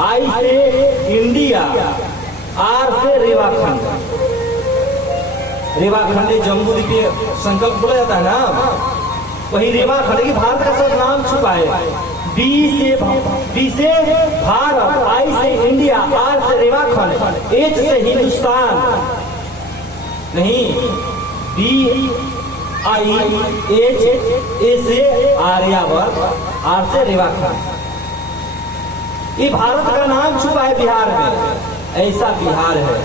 आई से India, are से रेवाखंड। रेवाखंड जम्मू द्वीपीय संकल्प बोला जाता है ना, वही रेवाखंड की भारत का सब नाम छुपा है। बी से भारत, आई से इंडिया, आर से रेवाखंड, एच से हिंदुस्तान नहीं, बी आई एच, ए से आर्यावर्त, आर से रेवाखंड। ये भारत का नाम छुपा है बिहार में। ऐसा बिहार है,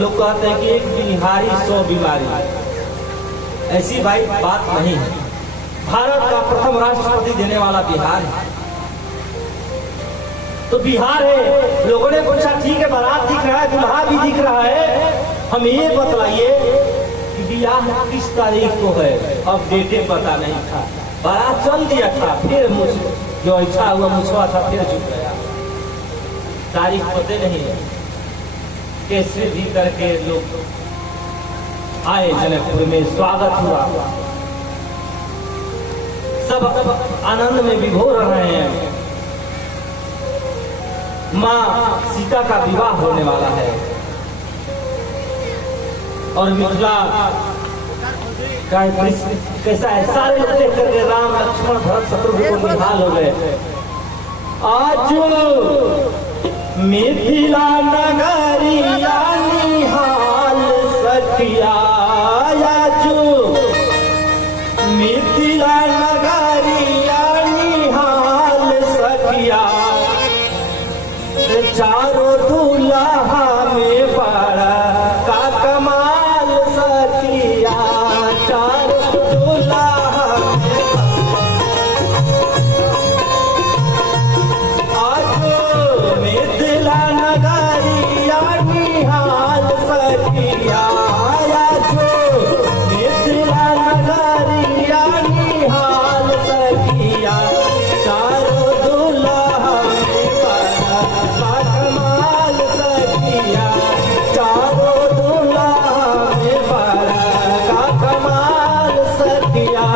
लोग कहते हैं कि एक बिहारी 100 बीमारी, ऐसी भाई बात नहीं है। भारत का प्रथम राष्ट्रपति देने वाला बिहार है। तो बिहार है। लोगों ने पूछा ठीक है बारात दिख रहा है, दुल्हा भी दिख रहा है, हम ये बतलाइए कि ब्याह किस तारीख को है। अब डेटे पता नहीं था, बारात चल दिया था, फिर जो इच्छा हुआ मुझवा था फिर झुक गया, तारीख पते नहीं है। कैसे भी करके लोग आए, जनकपुर में स्वागत हुआ, सब आनंद में विभोर रहे हैं। माँ सीता का विवाह होने वाला है और मिथिला कैसा है, सारे लोग देख करके राम लक्ष्मण भरत शत्रुघ्न को निहाल हो गए। आज मिथिला नगरिया निहाल सखिया, आज मिथिला नगरिया निहाल सखिया, चारों दूल्हा में बड़ा का कमाल सखिया, चारों दूल्हा आज मिथिला नगरिया निहाल सखिया, आज मिथिला नगरिया निहाल सखिया, चारों दूल्हा में बड़ा का कमाल सखिया, चारों दूल्हा में बड़ा का कमाल सखिया।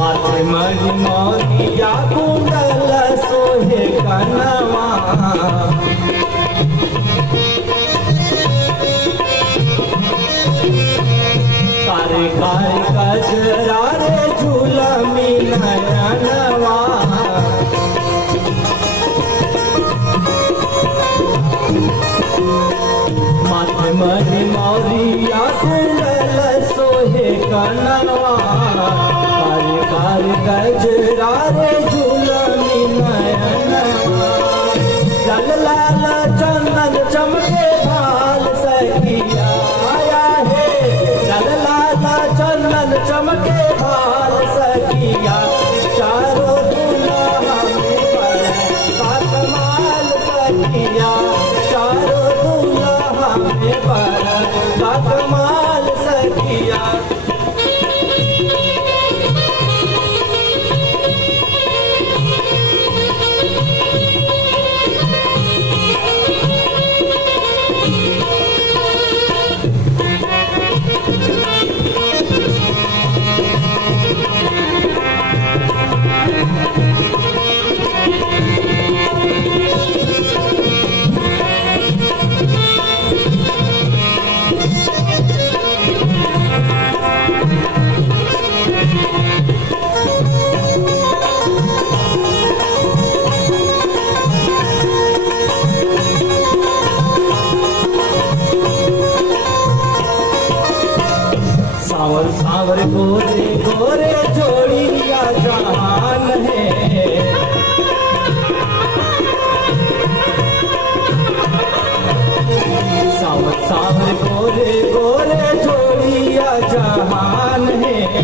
माथे मरी मोरिया कुंडल सोहे कनवा, कारे कारे गजरा रे झूलमी नयनवा, माथे मरी मोरिया कुंडल सोहे कनवा, गजरा रे झूलनी नयनवा, लाल लाल चंदन चमके भाल सखिया आया है, लाल लाल चंदन चमके भाल सखिया, चारों दूल्हा में बड़ा का कमाल सखिया, चारों दूल्हा में बड़ा का कमाल सखिया। सावर सावर गोरे गोरे जोड़िया जहान है, सावर सावर गोरे गोरे जोड़िया जहान है,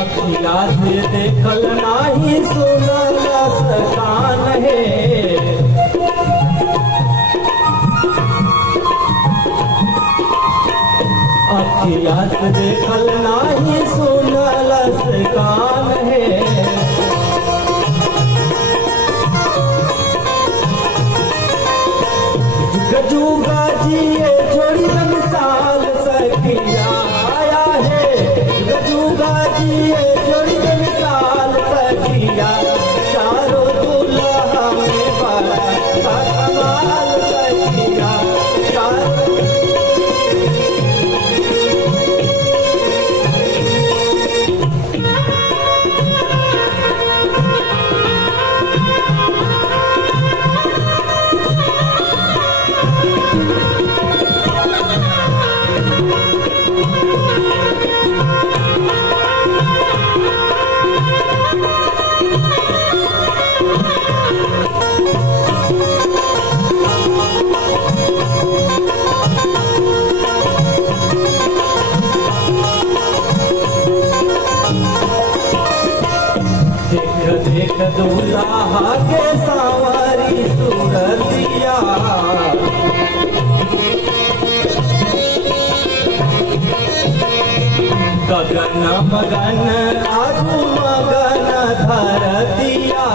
अखिया से देखल नाही सुनल कान है। अखिया से देखल नाही सुनल कान है। जुगा जिए जोड़ी मिसाल सखिया आया है। जुगा जिए जोड़ी मिसाल सखिया चारों दुल्हा में बड़ा कमाल सखिया चारों। देख दूल्हा के सावरी सूरतिया गगन मगन आजू मगन धरतिया।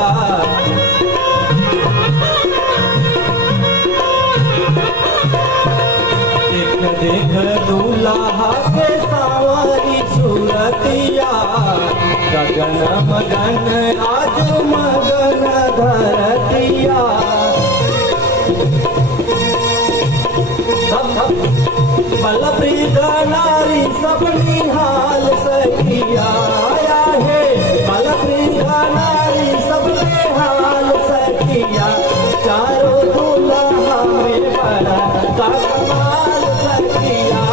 देख देख दूल्हा के सावरी सूरतिया गगन मगन आज मगन धरतिया। बलप्रीत नारी सबनी हाल सखिया आया है। बलप्रीत नारी सबने हाल सखिया चारों दुल्हा में बड़ा कमाल सखिया।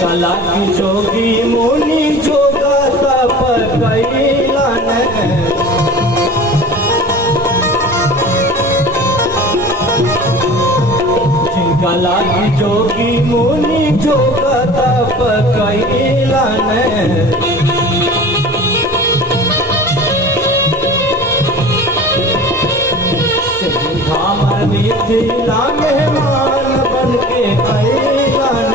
गला की जोगी मुनि जोगा तप कैलन। गला की जोगी मुनि जोगा तप कैलन। हमर मिथिला मेहमान बन के कैलन।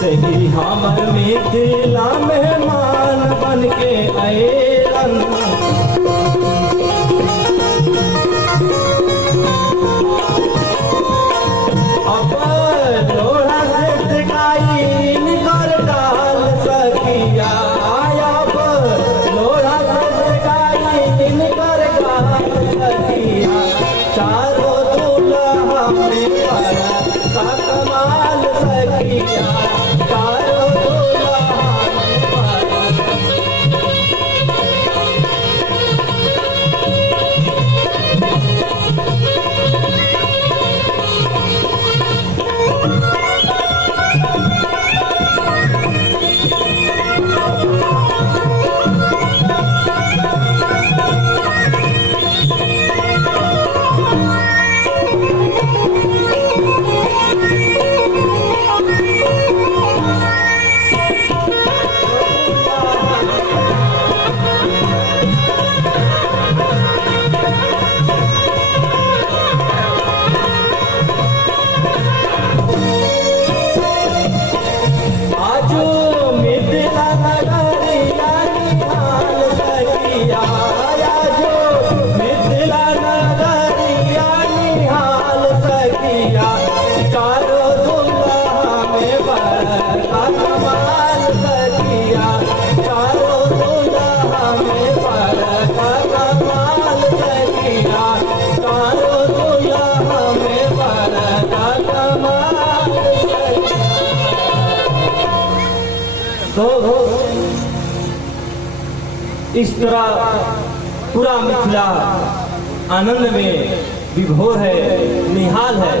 सही हमर मिथिला मेहमान बन के अयलन। अब लोढ़ा से सिकाई निकर डाल सखिया अब लोढ़ा से सिकाई निकर डाल सखिया चारों दुल्हा में बड़ा कमाल सखिया चारों दुल्हा में बड़ा। इस तरह पूरा मिथिला आनंद में विभोर है, निहाल है।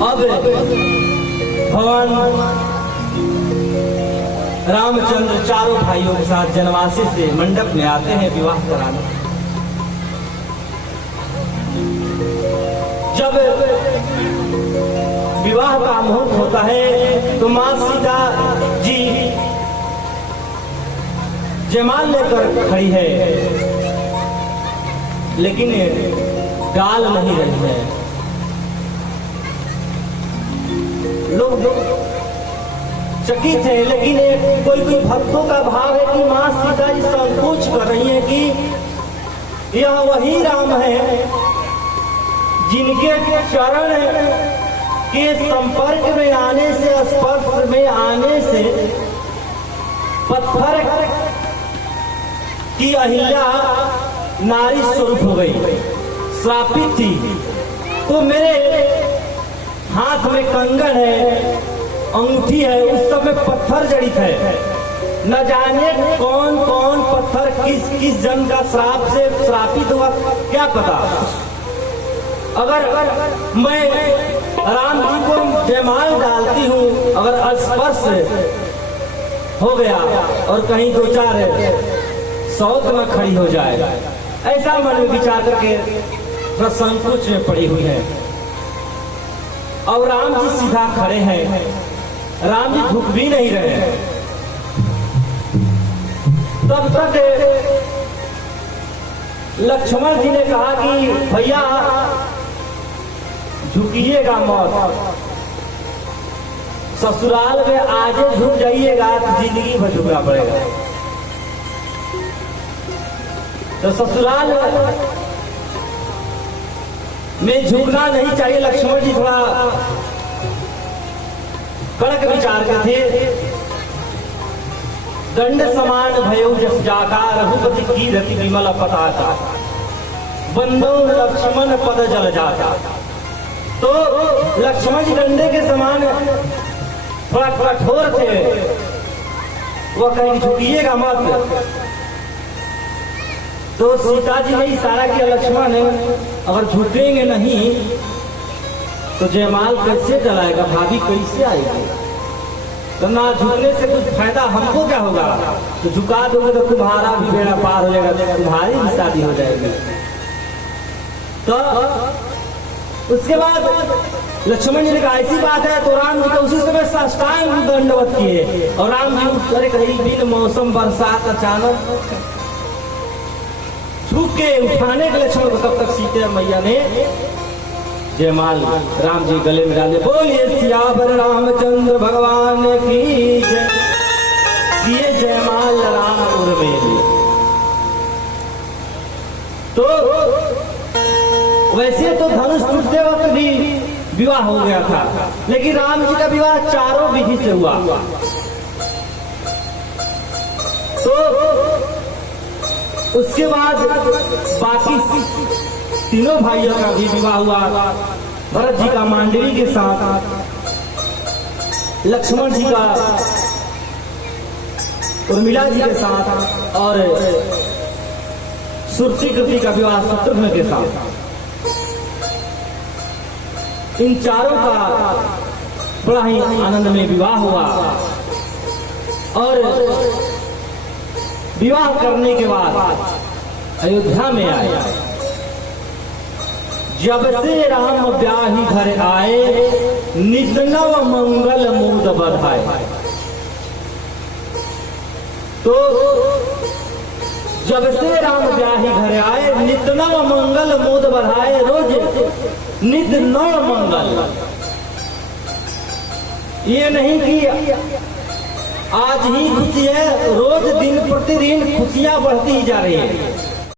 अब भगवान रामचंद्र चारों भाइयों के साथ जनवासी से मंडप में आते हैं विवाह कराने। जब विवाह का मुहूर्त होता है तो मां सीता जी जयमाल लेकर खड़ी है, लेकिन डाल नहीं रही है। लोग चकित है, लेकिन कोई भक्तों का भाव है कि मां सीता जी संकोच कर रही है कि यह वही राम है जिनके चरण के संपर्क में आने से, स्पर्श में आने से पत्थर की अहिल्या नारी स्वरूप हो गई, श्रापित थी। तो मेरे हाथ में कंगन है, अंगूठी है, उस सब में पत्थर जड़ित है। न जाने कौन कौन पत्थर किस किस जन का श्राप से श्रापित हुआ, क्या पता। अगर मैं राम जी को जयमाल डालती हूँ, अगर स्पर्श हो गया और कहीं दो चार सौत न खड़ी हो जाए, ऐसा मन में विचार करके संकोच में पड़ी हुई है। और राम जी सीधा खड़े हैं, राम जी झुक भी नहीं रहे हैं। तब तक लक्ष्मण जी ने कहा कि भैया झुकिएगा मत, ससुराल में आज झुक जाइएगा तो जिंदगी भर झुकना पड़ेगा। तो ससुराल में झुकना नहीं चाहिए। लक्ष्मण जी थोड़ा कड़क विचार के थे। दंड समान भयो जस जाका, रघुपति की रति विमल पताका, बंदो लक्ष्मण पद जल जाता। तो लक्ष्मण जी डंडे के समान थोड़ा कठोर थे। वह कहीं झुकिएगा मत। तो सीता जी ने इशारा किया, लक्ष्मण अगर झुकेंगे नहीं तो जयमाल कैसे डलाएगा, भाभी कैसे आएगी। तो ना झुकने से कुछ फायदा हमको क्या होगा, तो झुका दोगे तो तुम्हारा भी बेड़ा पार हो जाएगा, तुम्हारी भी शादी हो जाएगी। तो उसके बाद लक्ष्मण जी ने कहा ऐसी बात है, तो राम जी को उसी समय साष्टांग दंडवत किए। और राम जी उठ कर कहीं बिन मौसम बरसात अचानक झुक के उठाने के लक्ष्मण को, तब तक सीता मैया ने जयमाल राम जी गले में डाले। बोलिए सियावर रामचंद्र भगवान की जय, सिए जयमाल राम उर्मेली। तो वैसे तो धनुष टूटते वक्त भी विवाह हो गया था, लेकिन राम जी का विवाह चारों विधि से हुआ। तो उसके बाद बाकी तीनों भाइयों का भी विवाह हुआ। भरत जी का मांडवी के साथ, लक्ष्मण जी का उर्मिला जी के साथ, और सुरती का विवाह शत्रुघ्न के साथ। इन चारों का बड़ा ही आनंद में विवाह हुआ। और विवाह करने के बाद अयोध्या में आया। जब से राम ब्याही घर आए, नित नव मंगल मूड बधाए। तो जब से राम ब्याही घर आए, नित नव मंगल मूड बधाए। रोज नित नव मंगल, ये नहीं कि आज ही खुशी है, रोज दिन प्रतिदिन खुशियां बढ़ती ही जा रही है।